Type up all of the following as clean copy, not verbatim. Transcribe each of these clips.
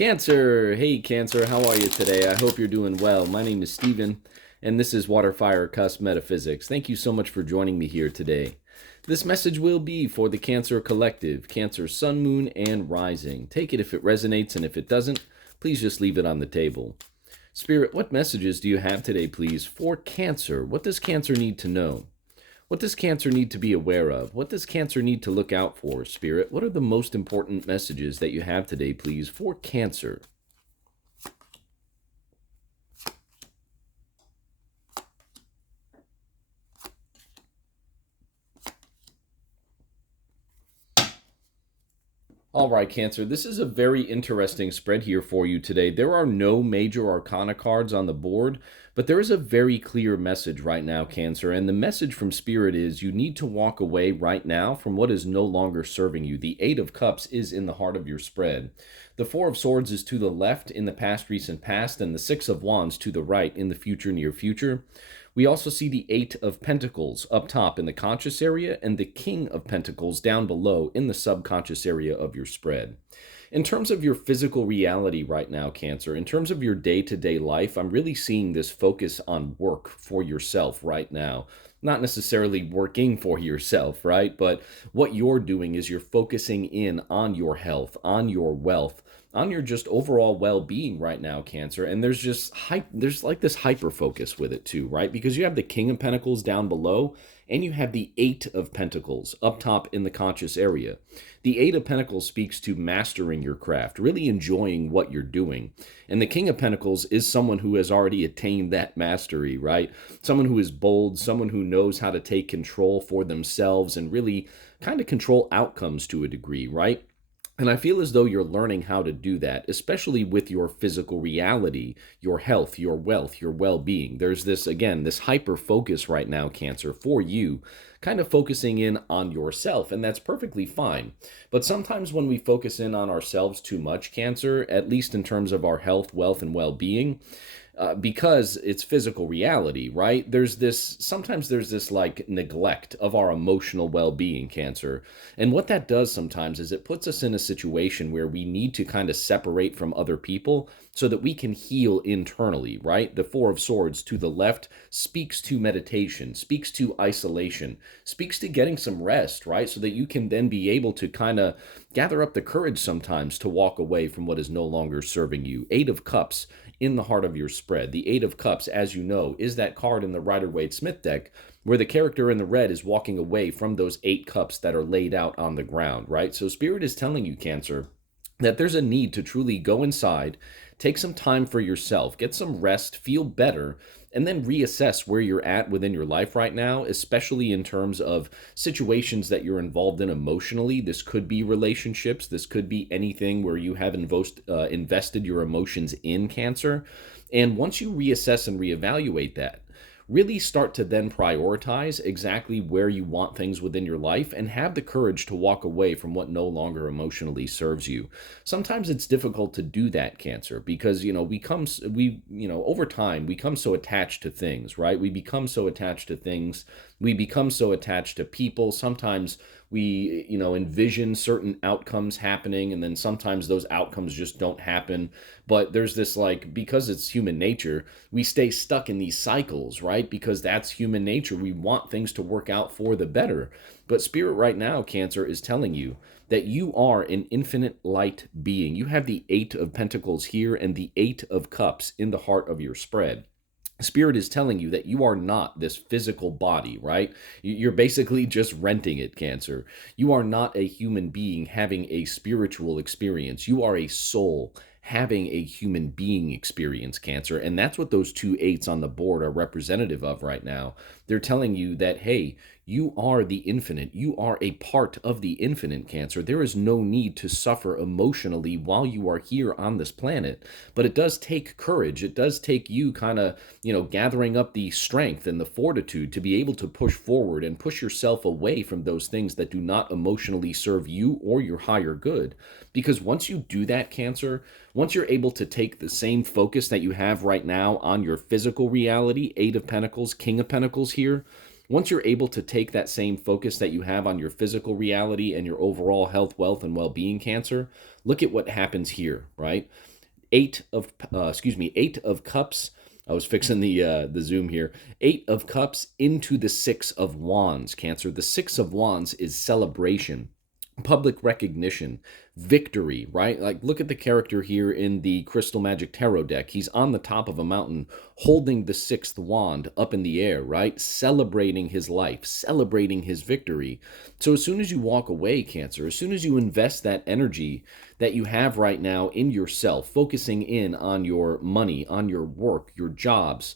Cancer! Hey Cancer, how are you today? I hope you're doing well. My name is Steven, and this is WATERFIRECUSP Metaphysics. Thank you so much for joining me here today. This message will be for the Cancer Collective, Cancer Sun, Moon, and Rising. Take it if it resonates, and if it doesn't, please just leave it on the table. Spirit, what messages do you have today, please, for Cancer? What does Cancer need to know? What does Cancer need to be aware of? What does Cancer need to look out for, Spirit? What are the most important messages that you have today, please, for Cancer? All right, Cancer, this is a very interesting spread here for you today. There are no major arcana cards on the board, but there is a very clear message right now, Cancer, and the message from Spirit is you need to walk away right now from what is no longer serving you. The Eight of Cups is in the heart of your spread. The Four of Swords is to the left in the past, recent past, and the Six of Wands to the right in the future, near future. We also see the Eight of Pentacles up top in the conscious area and the King of Pentacles down below in the subconscious area of your spread. In terms of your physical reality right now, Cancer, in terms of your day-to-day life, I'm really seeing this focus on work for yourself right now. Not necessarily working for yourself, right? But what you're doing is you're focusing in on your health, on your wealth, on your just overall well-being right now, Cancer. And there's like this hyper focus with it too, right? Because you have the King of Pentacles down below and you have the Eight of Pentacles up top in the conscious area. The Eight of Pentacles speaks to mastering your craft, really enjoying what you're doing. And the King of Pentacles is someone who has already attained that mastery, right? Someone who is bold, someone who knows how to take control for themselves and really kind of control outcomes to a degree, right? And I feel as though you're learning how to do that, especially with your physical reality, your health, your wealth, your well-being. There's this, again, this hyper focus right now, Cancer, for you, kind of focusing in on yourself, and that's perfectly fine. But sometimes when we focus in on ourselves too much, Cancer, at least in terms of our health, wealth, and well-being, because it's physical reality, right? Sometimes there's this like neglect of our emotional well-being, Cancer. And what that does sometimes is it puts us in a situation where we need to kind of separate from other people so that we can heal internally, right? The Four of Swords to the left speaks to meditation, speaks to isolation, speaks to getting some rest, right? So that you can then be able to kind of gather up the courage sometimes to walk away from what is no longer serving you. Eight of Cups in the heart of your spread. The Eight of Cups, as you know, is that card in the Rider-Waite-Smith deck where the character in the red is walking away from those 8 cups that are laid out on the ground, right? So Spirit is telling you, Cancer, that there's a need to truly go inside, take some time for yourself, get some rest, feel better, and then reassess where you're at within your life right now, especially in terms of situations that you're involved in emotionally. This could be relationships. This could be anything where you have invested your emotions in, Cancer. And once you reassess and reevaluate that, really start to then prioritize exactly where you want things within your life and have the courage to walk away from what no longer emotionally serves you. Sometimes it's difficult to do that, Cancer, because, over time, we become so attached to things, right? We become so attached to things. We become so attached to people. Sometimes we, envision certain outcomes happening, and then sometimes those outcomes just don't happen. But there's this, because it's human nature, we stay stuck in these cycles, right? Because that's human nature. We want things to work out for the better. But Spirit right now, Cancer, is telling you that you are an infinite light being. You have the Eight of Pentacles here and the Eight of Cups in the heart of your spread. Spirit is telling you that you are not this physical body, right? You're basically just renting it, Cancer. You are not a human being having a spiritual experience. You are a soul having a human being experience, Cancer. And that's what those 2 eights on the board are representative of right now. They're telling you that, hey, you are the infinite. You are a part of the infinite, Cancer. There is no need to suffer emotionally while you are here on this planet. But it does take courage. It does take you kind of, gathering up the strength and the fortitude to be able to push forward and push yourself away from those things that do not emotionally serve you or your higher good. Because once you do that, Cancer, once you're able to take the same focus that you have right now on your physical reality, Eight of Pentacles, King of Pentacles here, Once you're able to take that same focus that you have on your physical reality and your overall health, wealth, and well-being, Cancer, look at what happens here, right? Eight of cups. I was fixing the zoom here. Eight of cups into the six of wands, Cancer. The six of wands is celebration, public recognition, victory, right? Like, look at the character here in the Crystal Magic Tarot deck. He's on the top of a mountain holding the sixth wand up in the air, right? Celebrating his life, celebrating his victory. So as soon as you walk away, Cancer, as soon as you invest that energy that you have right now in yourself, focusing in on your money, on your work, your jobs,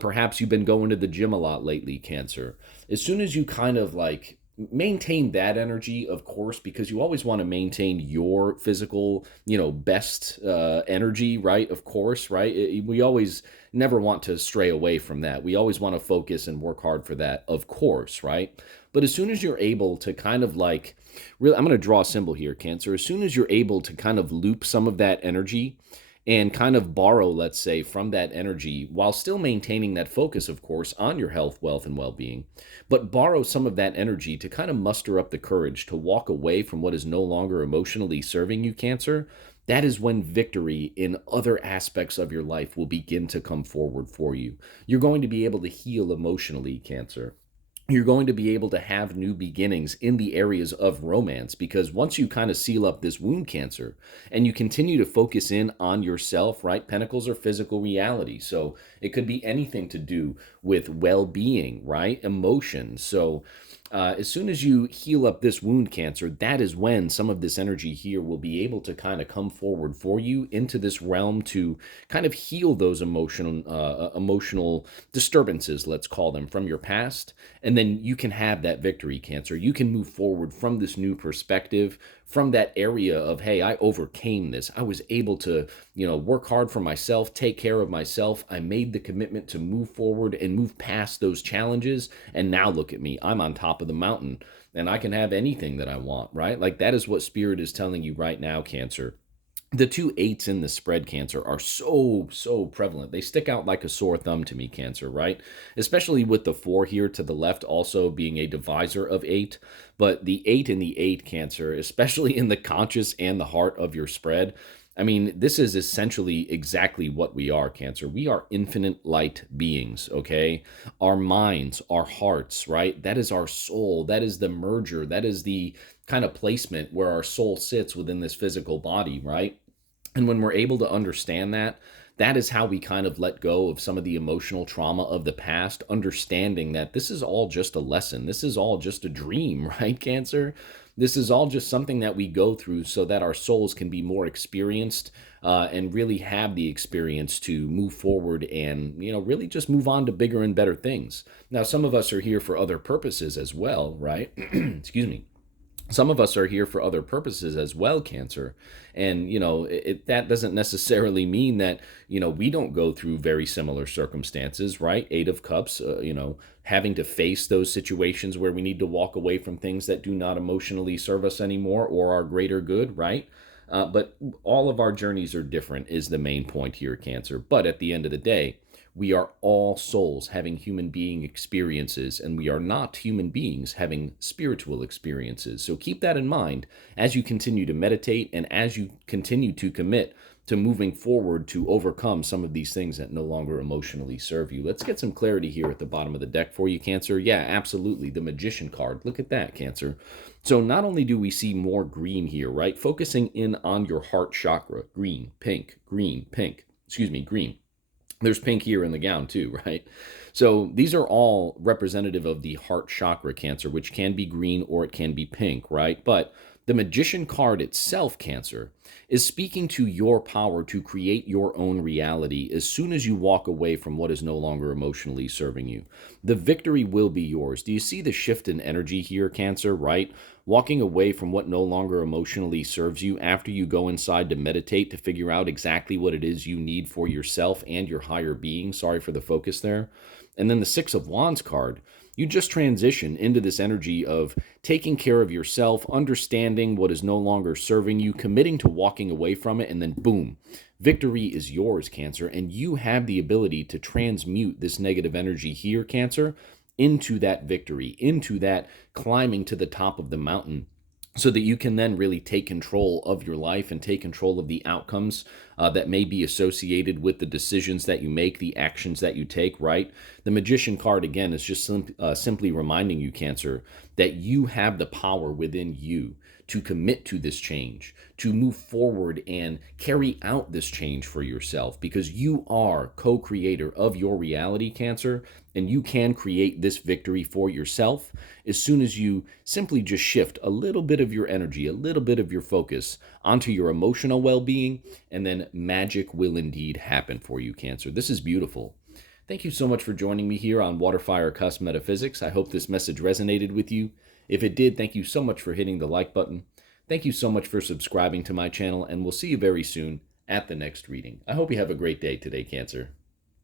perhaps you've been going to the gym a lot lately, Cancer. As soon as you kind of like maintain that energy, of course, because you always want to maintain your physical, best energy, right? Of course, right? We always never want to stray away from that. We always want to focus and work hard for that, of course, right? But as soon as you're able to kind of like, really, I'm going to draw a symbol here, Cancer. As soon as you're able to kind of loop some of that energy and kind of borrow, let's say, from that energy while still maintaining that focus, of course, on your health, wealth, and well-being, but borrow some of that energy to kind of muster up the courage to walk away from what is no longer emotionally serving you, Cancer. That is when victory in other aspects of your life will begin to come forward for you. You're going to be able to heal emotionally, Cancer. You're going to be able to have new beginnings in the areas of romance, because once you kind of seal up this wound, Cancer, and you continue to focus in on yourself, right? Pentacles are physical reality. So it could be anything to do with well-being, right? Emotion. So as soon as you heal up this wound, Cancer, that is when some of this energy here will be able to kind of come forward for you into this realm to kind of heal those emotional disturbances, let's call them, from your past. And then you can have that victory, Cancer. You can move forward from this new perspective, from that area of, hey, I overcame this. I was able to, work hard for myself, take care of myself. I made the commitment to move forward and move past those challenges. And now look at me. I'm on top of the mountain and I can have anything that I want, right? Like, that is what Spirit is telling you right now, Cancer. The two eights in the spread, Cancer, are so prevalent. They stick out like a sore thumb to me, Cancer, right? Especially with the 4 here to the left also being a divisor of 8. But the 8 and the 8, Cancer, especially in the conscious and the heart of your spread, I mean, this is essentially exactly what we are, Cancer. We are infinite light beings, okay? Our minds, our hearts, right? That is our soul. That is the merger. That is the kind of placement where our soul sits within this physical body, right? And when we're able to understand that, that is how we kind of let go of some of the emotional trauma of the past, understanding that this is all just a lesson. This is all just a dream, right, Cancer? This is all just something that we go through so that our souls can be more experienced and really have the experience to move forward and, really just move on to bigger and better things. Now, some of us are here for other purposes as well, right? Excuse me. Some of us are here for other purposes as well, Cancer. And, that doesn't necessarily mean that, we don't go through very similar circumstances, right? 8 of Cups, having to face those situations where we need to walk away from things that do not emotionally serve us anymore or our greater good, right? But all of our journeys are different is the main point here, Cancer. But at the end of the day, we are all souls having human being experiences, and we are not human beings having spiritual experiences. So keep that in mind as you continue to meditate and as you continue to commit to moving forward to overcome some of these things that no longer emotionally serve you. Let's get some clarity here at the bottom of the deck for you, Cancer. Yeah, absolutely. The Magician card. Look at that, Cancer. So not only do we see more green here, right? Focusing in on your heart chakra. Green, pink, green, pink. Excuse me, green. There's pink here in the gown too, right? So these are all representative of the heart chakra, Cancer, which can be green or it can be pink, right? But the Magician card itself, Cancer, is speaking to your power to create your own reality as soon as you walk away from what is no longer emotionally serving you. The victory will be yours. Do you see the shift in energy here, Cancer, right? Walking away from what no longer emotionally serves you after you go inside to meditate to figure out exactly what it is you need for yourself and your higher being. Sorry for the focus there. And then the 6 of Wands card, you just transition into this energy of taking care of yourself, understanding what is no longer serving you, committing to walking away from it, and then boom, victory is yours, Cancer, and you have the ability to transmute this negative energy here, Cancer, into that victory, into that climbing to the top of the mountain, so that you can then really take control of your life and take control of the outcomes that may be associated with the decisions that you make, the actions that you take, right? The Magician card, again, is just simply reminding you, Cancer, that you have the power within you to commit to this change, to move forward and carry out this change for yourself, because you are co-creator of your reality, Cancer, and you can create this victory for yourself as soon as you simply just shift a little bit of your energy, a little bit of your focus onto your emotional well-being, and then magic will indeed happen for you, Cancer. This is beautiful. Thank you so much for joining me here on Waterfire Cusp Metaphysics. I hope this message resonated with you. If it did, thank you so much for hitting the like button. Thank you so much for subscribing to my channel, and we'll see you very soon at the next reading. I hope you have a great day today, Cancer.